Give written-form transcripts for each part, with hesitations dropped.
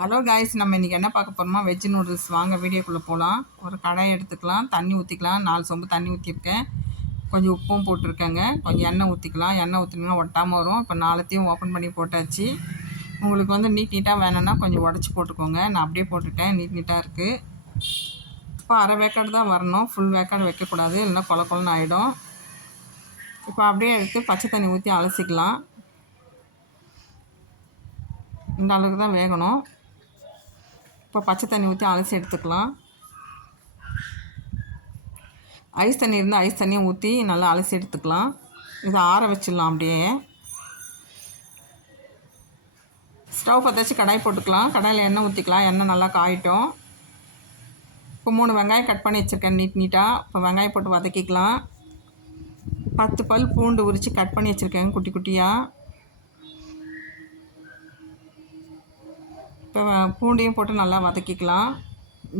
Hello guys, நம்ம இன்றைக்கி என்ன பார்க்க போகிறோமா, வெஜ் நூடுல்ஸ். வாங்க வீடியோக்குள்ளே போகலாம். ஒரு கடாயை எடுத்துக்கலாம், தண்ணி ஊற்றிக்கலாம். 4 சொம்பு தண்ணி ஊற்றிருக்கேன். கொஞ்சம் உப்பும் போட்டிருக்கேங்க. கொஞ்சம் எண்ணெய் ஊற்றிக்கலாம். எண்ணெய் ஊற்றினீங்கன்னா ஒட்டாமல் வரும். இப்போ 4த்தையும் ஓப்பன் பண்ணி போட்டாச்சு. உங்களுக்கு வந்து நீட்டாக வேணும்னா கொஞ்சம் உடச்சி போட்டுக்கோங்க. நான் அப்படியே போட்டுட்டேன். நீட்டாக இருக்குது. இப்போ அரை வேக்காடு தான் வரணும், ஃபுல் வேக்காடு வைக்கக்கூடாது, இல்லைன்னா கொல கொலன்னு ஆகிடும். இப்போ அப்படியே எடுத்து பச்சை தண்ணி ஊற்றி அலசிக்கலாம். இந்த அளவுக்கு தான் வேகணும். இப்போ பச்சை தண்ணி ஊற்றி அலசி எடுத்துக்கலாம். ஐஸ் தண்ணி இருந்தால் ஐஸ் தண்ணியை ஊற்றி நல்லா அலசி எடுத்துக்கலாம். இதை ஆற வச்சிடலாம். அப்படியே ஸ்டவ் பற்ற வச்சு கடாய் போட்டுக்கலாம். கடாயில் எண்ணெய் ஊற்றிக்கலாம். எண்ணெய் நல்லா காயிட்டும். இப்போ 3 வெங்காயம் கட் பண்ணி வச்சுருக்கேன் நீட்டாக. இப்போ வெங்காயம் போட்டு வதக்கிக்கலாம். 10 பல் பூண்டு உரித்து கட் பண்ணி வச்சுருக்கேன் குட்டி குட்டியாக. இப்போ பூண்டையும் போட்டு நல்லா வதக்கிக்கலாம்.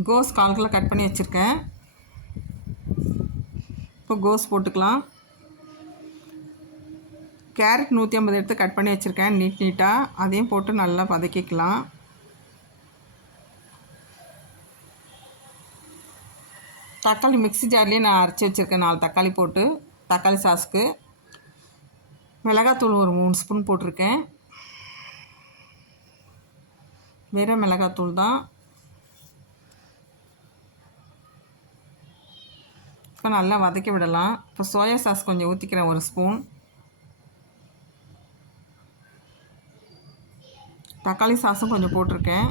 கோஸ் 1/4 கிலோ கட் பண்ணி வச்சுருக்கேன். இப்போ கோஸ் போட்டுக்கலாம். கேரட் 150 எடுத்து கட் பண்ணி வச்சுருக்கேன் நீட்டாக. அதையும் போட்டு நல்லா வதக்கிக்கலாம். தக்காளி மிக்ஸி ஜார்லேயே நான் அரைச்சி வச்சுருக்கேன். 4 தக்காளி போட்டு தக்காளி சாஸுக்கு. மிளகாத்தூள் ஒரு 3 ஸ்பூன் போட்டிருக்கேன். வெறும் மிளகாத்தூள் தான். இப்போ நல்லா வதக்கி விடலாம். இப்போ சோயா சாஸ் கொஞ்சம் ஊற்றிக்கிறேன், 1 ஸ்பூன். தக்காளி சாஸும் கொஞ்சம் போட்டிருக்கேன்.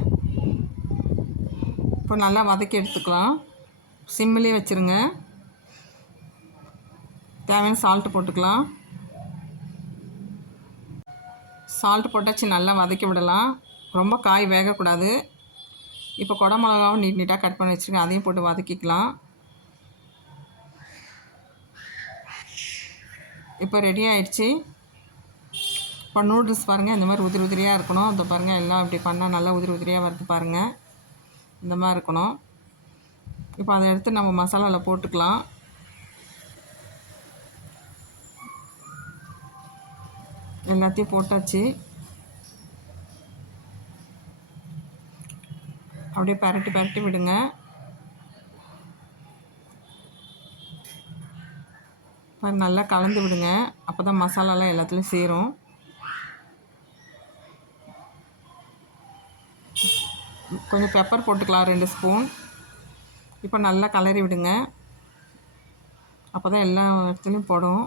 இப்போ நல்லா வதக்கி எடுத்துக்கலாம். சிம்மிலே வச்சுருங்க. தேவையான சால்ட்டு போட்டுக்கலாம். சால்ட்டு போட்டாச்சு, நல்லா வதக்கி விடலாம். ரொம்ப காய் வேகக்கூடாது. இப்போ குடை மிளகாவும் நீட்டாக கட் பண்ணி வச்சுருக்கேன். அதையும் போட்டு வதக்கிக்கலாம். இப்போ ரெடி ஆகிடுச்சு. இப்போ நூடுல்ஸ் பாருங்கள், இந்த மாதிரி உதிரி உதிரியாக இருக்கணும். அதை பாருங்கள், எல்லாம் இப்படி பண்ணால் நல்லா உதிரி உதிரியாக வருது பாருங்கள். இந்த மாதிரி இருக்கணும். இப்போ அதை எடுத்து நம்ம மசாலாவில் போட்டுக்கலாம். எல்லாத்தையும் போட்டாச்சு. அப்படியே பரட்டி விடுங்க. நல்லா கலந்து விடுங்க. அப்போ தான் மசாலாலாம் எல்லாத்துலேயும் சேரும். கொஞ்சம் பெப்பர் போட்டுக்கலாம், 2 ஸ்பூன். இப்போ நல்லா கலரி விடுங்க. அப்போ தான் எல்லா இடத்துலையும் போடும்.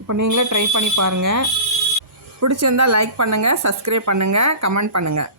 இப்போ நீங்களே ட்ரை பண்ணி பாருங்கள். பிடிச்சிருந்தால் லைக் பண்ணுங்கள், சப்ஸ்கிரைப் பண்ணுங்கள், கமெண்ட் பண்ணுங்கள்.